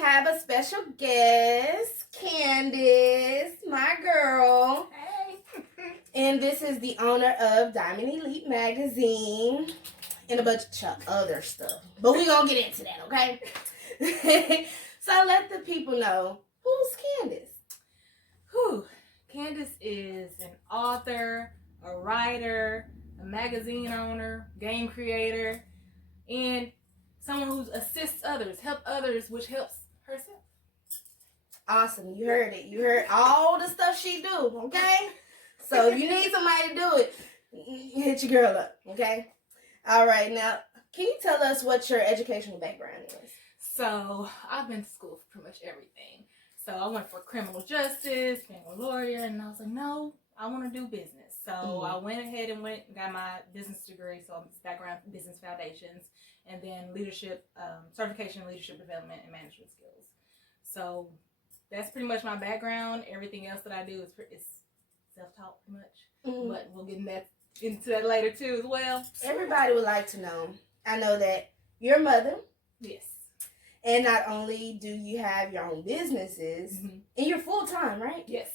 have a special guest, Candace, my girl. Hey. And this is the owner of Diamond Elite Magazine and a bunch of other stuff. But we're going to get into that, okay? So let the people know, who's Candace? Candace is an author, a writer, a magazine owner, game creator, and someone who assists others, help others, which helps herself. Awesome. You heard it. You heard all the stuff she do, okay? So if you need somebody to do it, hit your girl up, okay? All right. Now, can you tell us what your educational background is? So I've been to school for pretty much everything. So I went for criminal justice, being a lawyer, and I was like, no, I want to do business. So I went ahead and got my business degree, so background business foundations, and then leadership, certification in leadership development and management skills. So that's pretty much my background. Everything else that I do is self-taught pretty much, but we'll get into that later too as well. Everybody would like to know. I know that you're a mother. Yes. And not only do you have your own businesses, and you're full-time, right? Yes.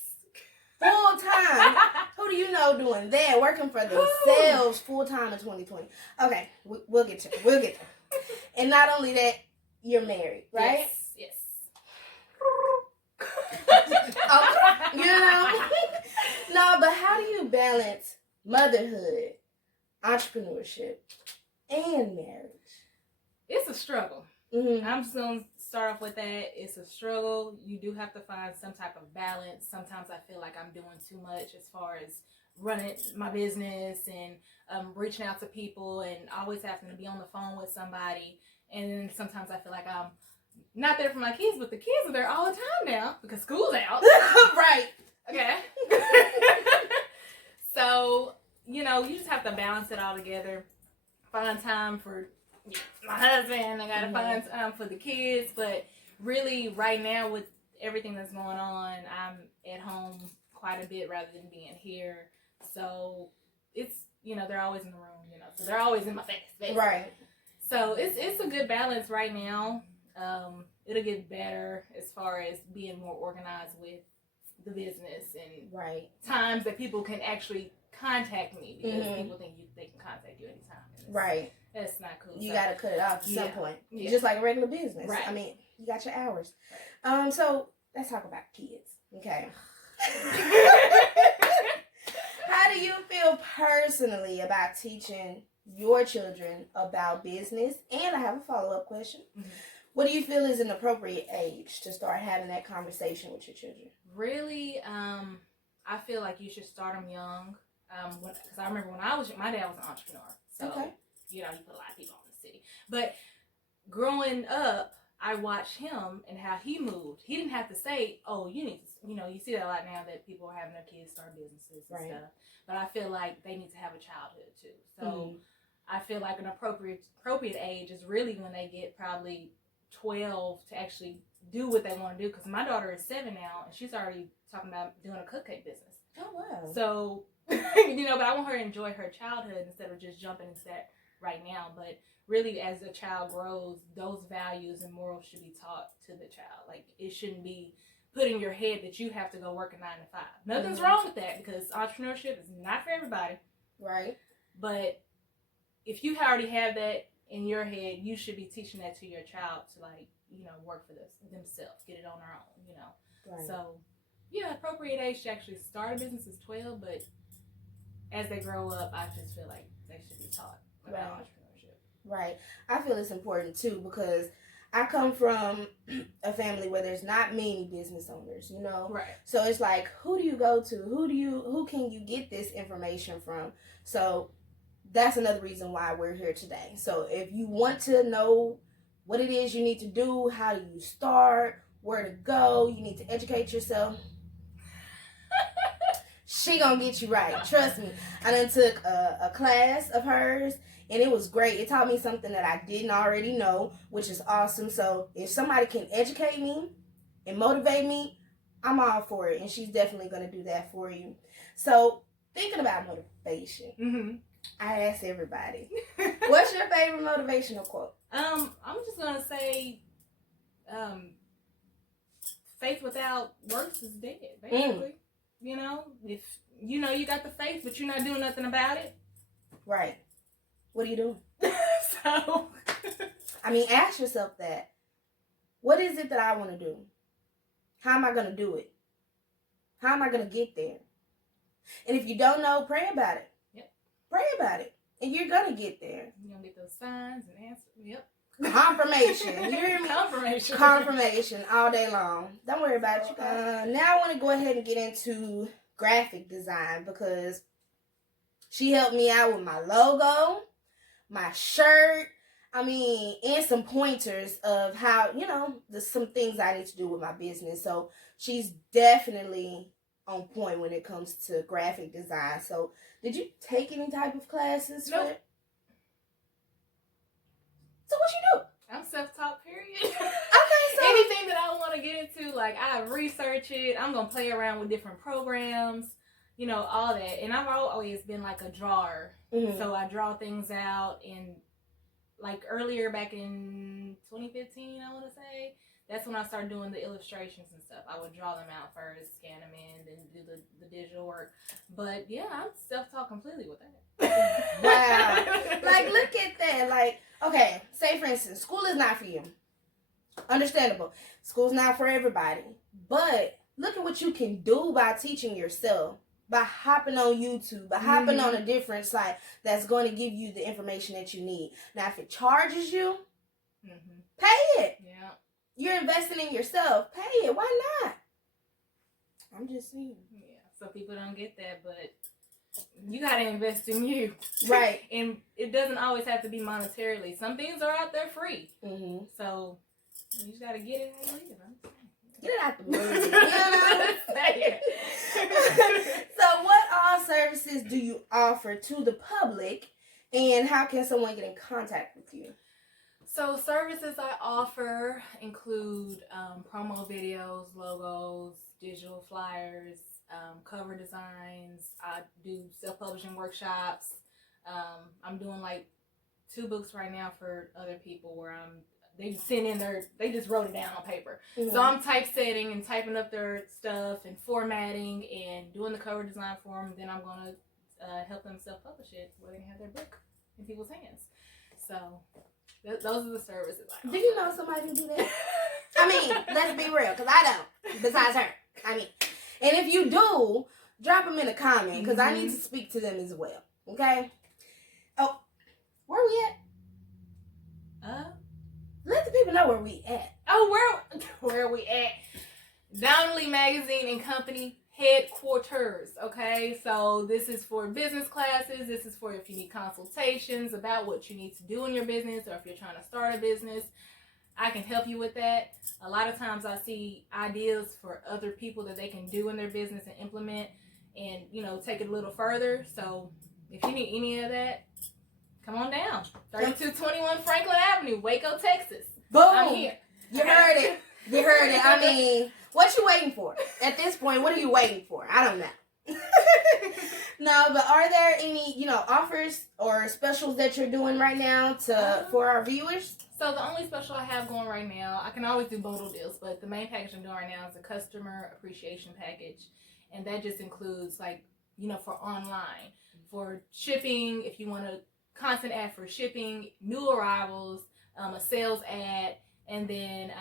Full-time. Who do you know doing that, working for themselves full-time in 2020? Okay, we'll get to it. We'll get there. And not only that, you're married, right? Yes. Okay, you know? No, but how do you balance motherhood, entrepreneurship, and marriage? It's a struggle. I'm just going to start off with that. It's a struggle. You do have to find some type of balance. Sometimes I feel like I'm doing too much as far as running my business and reaching out to people and always having to be on the phone with somebody. And then sometimes I feel like I'm not there for my kids, but the kids are there all the time now because school's out. Right. Okay. So, you just have to balance it all together. Find time for my husband. I gotta find time for the kids. But really, right now, with everything that's going on, I'm at home quite a bit rather than being here. So it's, they're always in the room, so they're always in my face, basically. Right. So it's a good balance right now. It'll get better as far as being more organized with the business and times that people can actually contact me because people think they can contact you anytime. Right. That's not cool. You got to cut it off at some point. Yeah. Just like a regular business. Right. I mean, you got your hours. Right. So let's talk about kids. Okay. How do you feel personally about teaching your children about business? And I have a follow-up question. What do you feel is an appropriate age to start having that conversation with your children? Really, I feel like you should start them young. Because I remember when my dad was an entrepreneur. So, you put a lot of people in the city. But growing up, I watched him and how he moved. He didn't have to say, oh, you need to, you see that a lot now that people are having their kids start businesses and stuff. But I feel like they need to have a childhood too. So I feel like an appropriate age is really when they get probably 12 to actually do what they want to do. Because my daughter is 7 now and she's already talking about doing a cupcake business. Oh, wow. So, but I want her to enjoy her childhood instead of just jumping into that right now. But really, as a child grows, those values and morals should be taught to the child. Like, it shouldn't be put in your head that you have to go work a 9 to 5. Nothing's wrong with that because entrepreneurship is not for everybody. Right. But if you already have that in your head, you should be teaching that to your child to, like, work for themselves, get it on their own, Right. So, yeah, appropriate age to actually start a business is 12, but as they grow up, I just feel like they should be taught about entrepreneurship. Right. I feel it's important too because I come from a family where there's not many business owners, Right. So it's like, who do you go to? Who can you get this information from? So that's another reason why we're here today. So if you want to know what it is you need to do, how do you start, where to go, you need to educate yourself. She gonna get you right. Trust me. I done took a class of hers, and it was great. It taught me something that I didn't already know, which is awesome. So if somebody can educate me and motivate me, I'm all for it. And she's definitely gonna do that for you. So thinking about motivation, I ask everybody, what's your favorite motivational quote? I'm just gonna say, without works is dead, basically. You know, if you know you got the faith, but you're not doing nothing about it. Right. What are you doing? So, I mean, ask yourself that. What is it that I want to do? How am I going to do it? How am I going to get there? And if you don't know, pray about it. Yep. Pray about it. And you're going to get there. You're going to get those signs and answers. Yep. Confirmation. You hear me? Confirmation. Confirmation all day long. Don't worry about it. Now I want to go ahead and get into graphic design because she helped me out with my logo, my shirt, and some pointers of how, there's some things I need to do with my business. So she's definitely on point when it comes to graphic design. So did you take any type of classes? Nope. For it? So what you do? I'm self-taught, period. Okay, so anything that I want to get into, like I research it. I'm going to play around with different programs, all that. And I've always been like a drawer. Mm-hmm. So I draw things out, and like earlier back in 2015, I want to say, that's when I started doing the illustrations and stuff. I would draw them out first, scan them in, then do the digital work. But yeah, I'm self-taught completely with that. Wow. Like, look at that. Like, okay, say for instance, school is not for you. Understandable. School's not for everybody. But look at what you can do by teaching yourself. By hopping on YouTube, by hopping on a different site that's going to give you the information that you need. Now, if it charges you, pay it. Yeah. You're investing in yourself. Pay it. Why not? I'm just saying. Yeah. So people don't get that, but you got to invest in you. Right. And it doesn't always have to be monetarily. Some things are out there free. Mm-hmm. So you just got to get it how you live. Get it out the movie. So what all services do you offer to the public, and how can someone get in contact with you? So services I offer include promo videos, logos, digital flyers, cover designs. I do self-publishing workshops. I'm doing like 2 books right now for other people where they just wrote it down on paper. Mm-hmm. So I'm typesetting and typing up their stuff and formatting and doing the cover design for them. Then I'm going to help them self-publish it where they can have their book in people's hands. So those are the services I offer. Do you know somebody who do that? Let's be real, because I don't, besides her. And if you do, drop them in a comment, because I need to speak to them as well. Okay? Oh, where we at? Let the people know where we at. Oh, where we at? Donnelly Magazine and Company headquarters. Okay, so this is for business classes. This is for if you need consultations about what you need to do in your business, or if you're trying to start a business. I can help you with that. A lot of times I see ideas for other people that they can do in their business and implement and, take it a little further. So if you need any of that, come on down. 3221 Franklin Avenue, Waco, Texas. Boom. I'm here. You heard it. You heard it. What you waiting for? At this point, what are you waiting for? I don't know. No, but are there any, offers or specials that you're doing right now for our viewers? So the only special I have going right now, I can always do bundle deals, but the main package I'm doing right now is a customer appreciation package. And that just includes for online, for shipping, if you want a constant ad for shipping, new arrivals, a sales ad, and then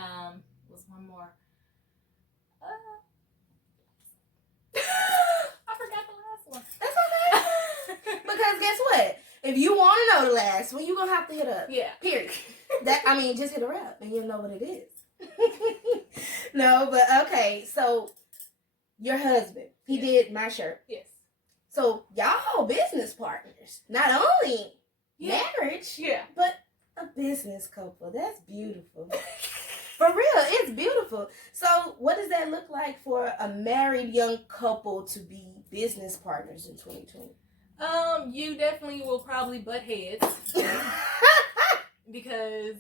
what's one more? I forgot the last one. That's okay. Because guess what? If you want to know the last one, you're going to have to hit up. Yeah. Period. Just hit her up and you'll know what it is. No, but okay. So your husband, he did my shirt. Yes. So y'all business partners. Not only marriage, but a business couple. That's beautiful. For real, it's beautiful. So what does that look like for a married young couple to be business partners in 2020? You definitely will probably butt heads. Because,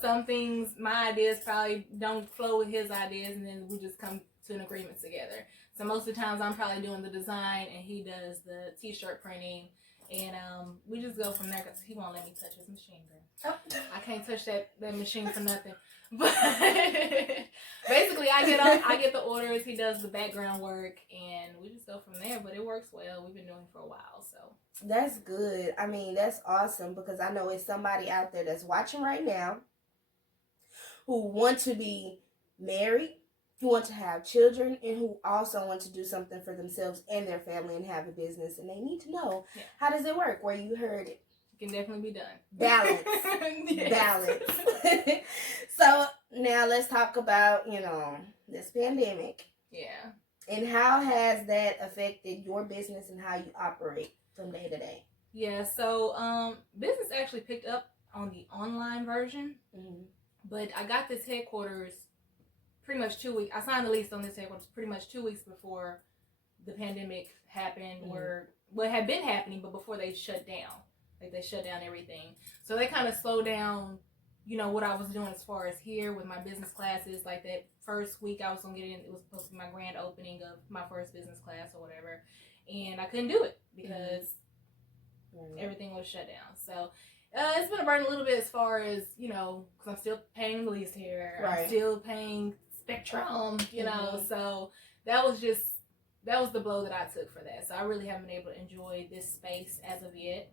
some things, my ideas probably don't flow with his ideas, and then we just come to an agreement together. So most of the times I'm probably doing the design and he does the t-shirt printing, and we just go from there because he won't let me touch his machine, girl. I can't touch that machine for nothing. But basically I get the orders. He does the background work, and we just go from there. But it works well. We've been doing it for a while, so That's good. I mean, that's awesome because I know it's somebody out there that's watching right now who want to be married, who want to have children, and who also want to do something for themselves and their family and have a business. And they need to know, how does it work? Where you heard it. it can definitely be done. Balance. Balance. So now let's talk about, this pandemic. Yeah. And how has that affected your business and how you operate from day to day? Yeah, so business actually picked up on the online version, but I got this headquarters pretty much 2 weeks. I signed the lease on this headquarters pretty much 2 weeks before the pandemic happened, what had been happening, but before they shut down. Like, they shut down everything. So they kind of slowed down, what I was doing as far as here with my business classes. Like, that first week I was going to get in, it was supposed to be my grand opening of my first business class or whatever. And I couldn't do it because everything was shut down. So it's been a burden a little bit as far as, because I'm still paying the lease here. Right. I'm still paying Spectrum, So that was the blow that I took for that. So I really haven't been able to enjoy this space as of yet,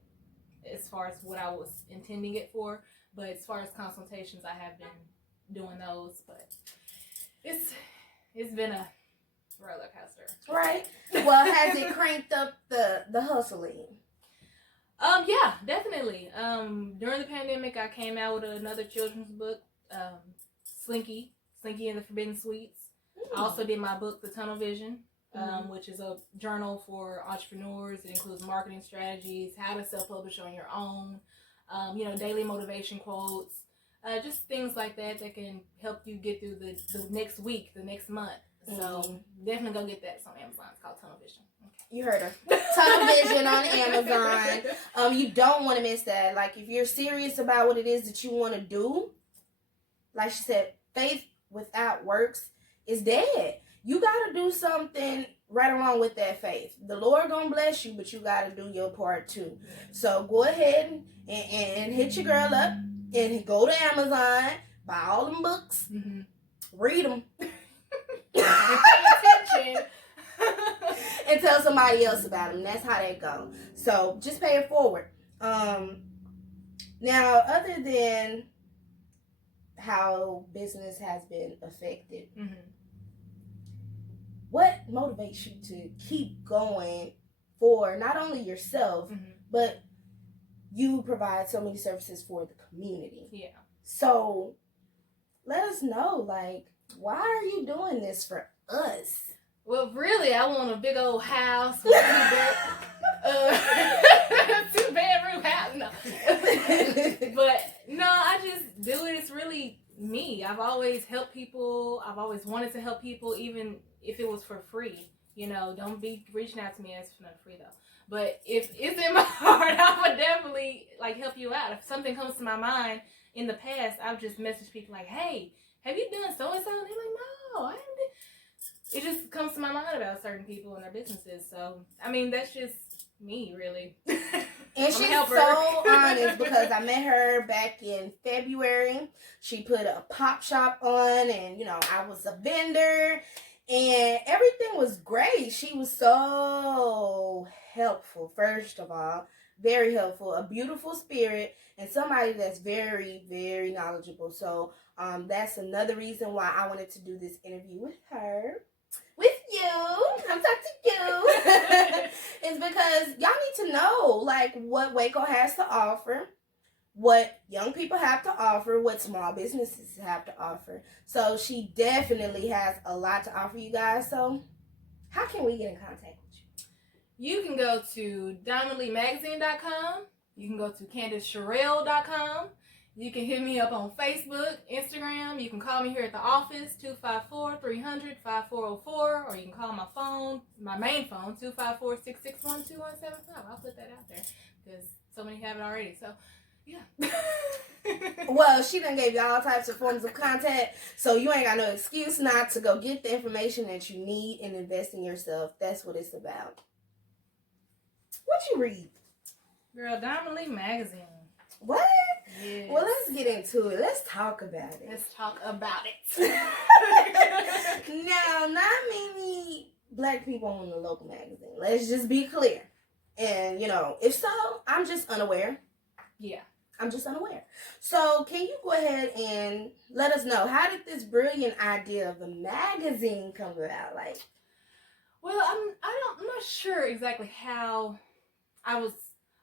as far as what I was intending it for. But as far as consultations, I have been doing those. But it's been a roller coaster. Right. Well, has it cranked up the hustling? Yeah, definitely. During the pandemic, I came out with another children's book, Slinky and the Forbidden Sweets. I also did my book, The Tunnel Vision, which is a journal for entrepreneurs. It includes marketing strategies, how to self-publish on your own, daily motivation quotes, just things like that can help you get through the next week, the next month. So definitely go get that. It's on Amazon. It's called Tunnel Vision. Okay. You heard her. Tunnel Vision on Amazon. You don't want to miss that. Like, if you're serious about what it is that you want to do, like she said, faith without works is dead. You got to do something right along with that faith. The Lord gonna bless you, but you got to do your part too. So go ahead and hit your girl up and go to Amazon, buy all them books, read them, Pay attention. and tell somebody else about them. That's how they go. So just pay it forward. Now, other than how business has been affected, what motivates you to keep going for not only yourself, but you provide so many services for the community? Yeah. So let us know, like, why are you doing this for us? Well, really, I want a big old house with two bedroom house. No. But no, I just do it. It's really me. I've always helped people. I've always wanted to help people, even if it was for free. Don't be reaching out to me as for not free though. But if it's in my heart, I would definitely help you out. If something comes to my mind in the past, I've just messaged people like, "Hey, have you done so and so?" And they're like, "No, I haven't." It just comes to my mind about certain people and their businesses. So, I mean, that's just me, really. And she's so honest because I met her back in February. She put a pop shop on and, I was a vendor and everything was great. She was so helpful, first of all. Very helpful. A beautiful spirit and somebody that's very, very knowledgeable. So, that's another reason why I wanted to do this interview with her. With you. I'm talking to you. It's because y'all need to know, what Waco has to offer, what young people have to offer, what small businesses have to offer. So she definitely has a lot to offer you guys. So how can we get in contact with you? You can go to diamondleemagazine.com. You can go to CandiceSherrill.com. You can hit me up on Facebook, Instagram. You can call me here at the office, 254-300-5404. Or you can call my phone, my main phone, 254-661-2175. I'll put that out there because so many have it already. So, yeah. Well, she done gave you all types of forms of contact, so you ain't got no excuse not to go get the information that you need and invest in yourself. That's what it's about. What you read? Girl, Diamond Lee Magazine. What? Yes. Well, let's get into it. Let's talk about it. Let's talk about it. black people on the local magazine? Let's just be clear. And, if so, I'm just unaware. Yeah. I'm just unaware. So, can you go ahead and let us know, how did this brilliant idea of the magazine come about? Like, well, I'm not sure exactly how I was.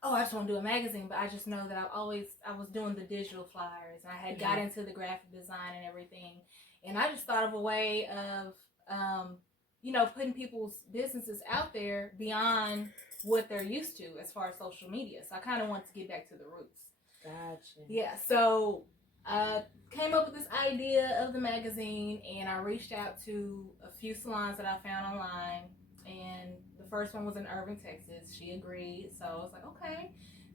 Oh, I just want to do a magazine, but I just know that I was doing the digital flyers, and I had got into the graphic design and everything, and I just thought of a way of, putting people's businesses out there beyond what they're used to as far as social media. So I kind of wanted to get back to the roots. Gotcha. Yeah, so I came up with this idea of the magazine, and I reached out to a few salons that I found online, and the first one was in Irving, Texas. She agreed, so I was like, okay.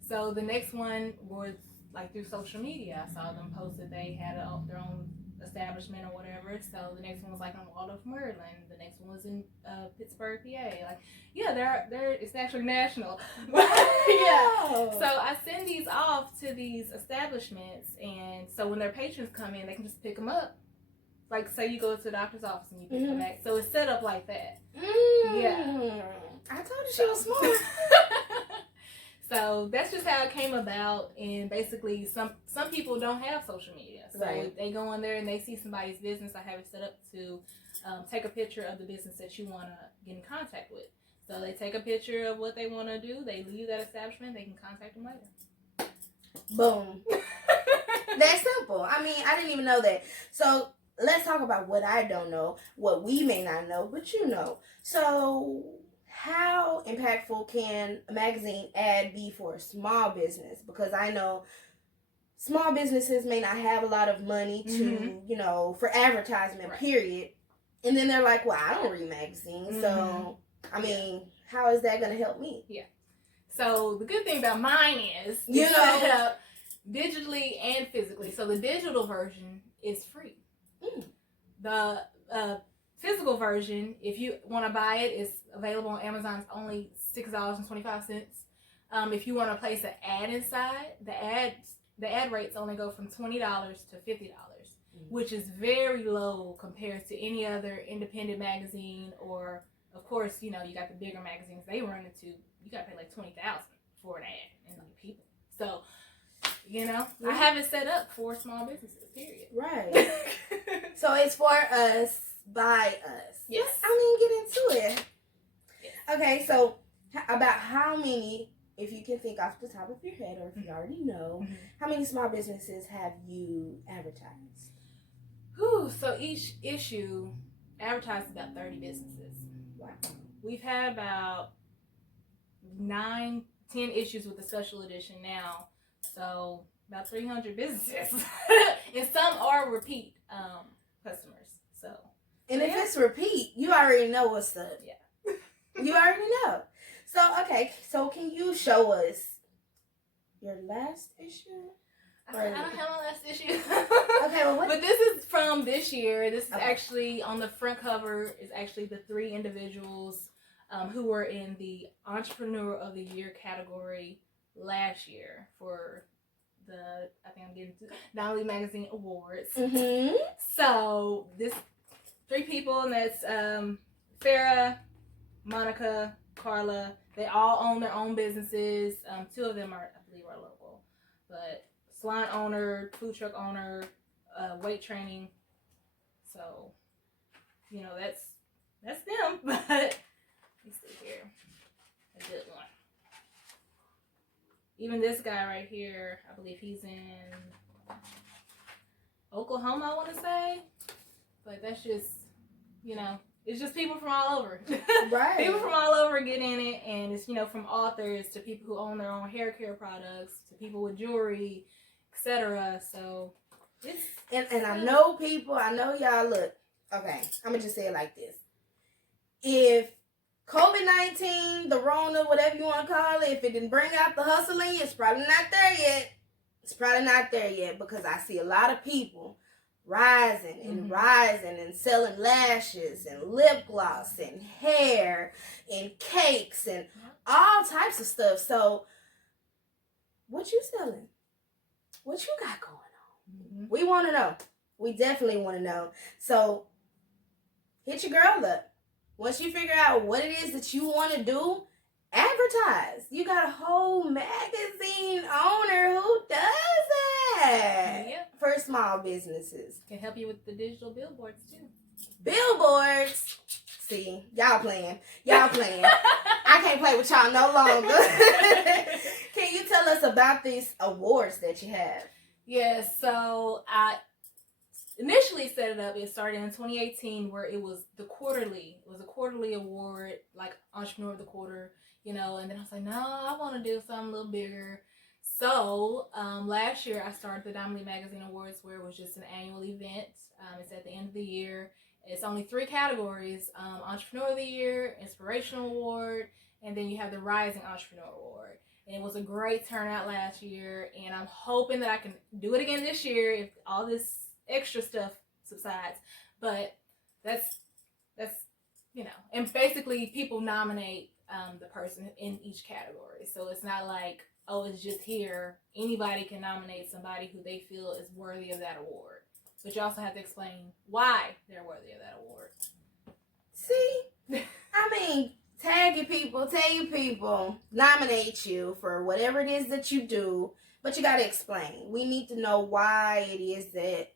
So the next one was like through social media. I saw them post that they had their own establishment or whatever. So the next one was like in Waldorf, Maryland. The next one was in Pittsburgh, PA. Like, yeah, they're it's actually national. Yeah. So I send these off to these establishments, and so when their patrons come in, they can just pick them up. Like, say you go to the doctor's office and you pick them back. So it's set up like that. Yeah. I told you she was smart. So that's just how it came about. And basically, some people don't have social media. So they go in there and they see somebody's business. I have it set up to take a picture of the business that you want to get in contact with. So they take a picture of what they want to do. They leave that establishment. They can contact them later. Boom. That's simple. I mean, I didn't even know that. So let's talk about what I don't know, what we may not know, but you know. So how impactful can a magazine ad be for a small business? Because I know small businesses may not have a lot of money to, for advertisement, period. And then they're like, well, I don't read magazines. So, I mean, how is that going to help me? Yeah. So the good thing about mine is set up digitally and physically. So the digital version is free. The physical version, if you want to buy it, is available on Amazon. It's only $6.25. If you want to place an ad inside, the ad rates only go from $20 to $50, which is very low compared to any other independent magazine. Or, of course, you got the bigger magazines they run into. You got to pay like $20,000 for an ad and people. So, I have it set up for small businesses, period. Right. So it's for us, by us. Yes. Get into it. Yes. Okay, so about how many, if you can think off the top of your head, or if you already know, how many small businesses have you advertised? So each issue advertises about 30 businesses. Wow. We've had about 9-10 issues with the special edition now. So about 300 businesses. And some are repeat customers. So, and if it's repeat, you already know what's up. Yeah. You already know. So, okay. So can you show us your last issue? I don't have my last issue. Okay, well, but this is from this year. This is actually on the front cover. Is actually the 3 individuals who were in the Entrepreneur of the Year category last year for I think I'm getting to Donnelly Magazine Awards. So this 3 people, and that's Farrah, Monica, Carla. They all own their own businesses. 2 of them I believe are local, but salon owner, food truck owner, weight training. So, that's them. But let's see here, a good one. Even this guy right here, I believe he's in Oklahoma, I want to say. But that's just, it's just people from all over. Right. People from all over get in it. And it's, from authors to people who own their own hair care products to people with jewelry, etc. So it's... And I know y'all, look, okay, I'm going to just say it like this. If COVID-19, the Rona, whatever you want to call it, if it didn't bring out the hustle in you, it's probably not there yet. It's probably not there yet, because I see a lot of people rising and selling lashes and lip gloss and hair and cakes and all types of stuff. So, what you selling? What you got going on? We want to know. We definitely want to know. So, hit your girl up. Once you figure out what it is that you want to do, advertise. You got a whole magazine owner who does that. Yep. For small businesses. Can help you with the digital billboards too. Billboards. See, y'all playing. I can't play with y'all no longer. Can you tell us about these awards that you have? Yes, so I initially set it up. It started in 2018 where it was the quarterly. It was a quarterly award, like Entrepreneur of the Quarter, you know, and then I was like, no, I want to do something a little bigger. So last year I started the Diamond League Magazine Awards, where it was just an annual event. It's at the end of the year. It's only 3 categories: Entrepreneur of the Year, Inspirational Award, and then you have the Rising Entrepreneur Award. And it was a great turnout last year, and I'm hoping that I can do it again this year if all this extra stuff subsides. But that's you know, and basically people nominate the person in each category. So it's not like, oh, it's just here. Anybody can nominate somebody who they feel is worthy of that award. But you also have to explain why they're worthy of that award. See? I mean, tag your people, tell your people, nominate you for whatever it is that you do, but you got to explain. We need to know why it is that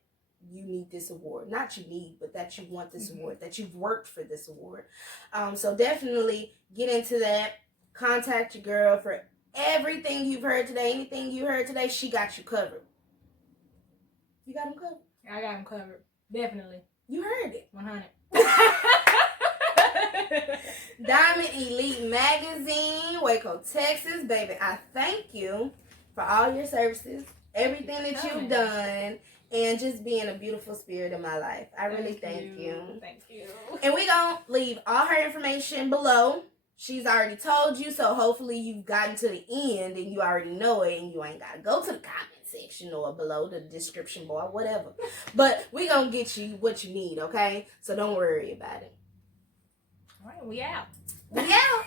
you need this award. Not you need, but that you want this award, that you've worked for this award. So definitely get into that. Contact your girl for everything you've heard today. Anything you heard today, she got you covered. You got them covered? I got them covered. Definitely. You heard it. 100. Diamond Elite Magazine, Waco, Texas. Baby, I thank you for all your services, everything that you've done, and just being a beautiful spirit in my life. I really thank you. Thank you. And we're going to leave all her information below. She's already told you, so hopefully you've gotten to the end and you already know it, and you ain't got to go to the comment section or below the description bar, whatever. But we're going to get you what you need, okay? So don't worry about it. All right, we out. We out.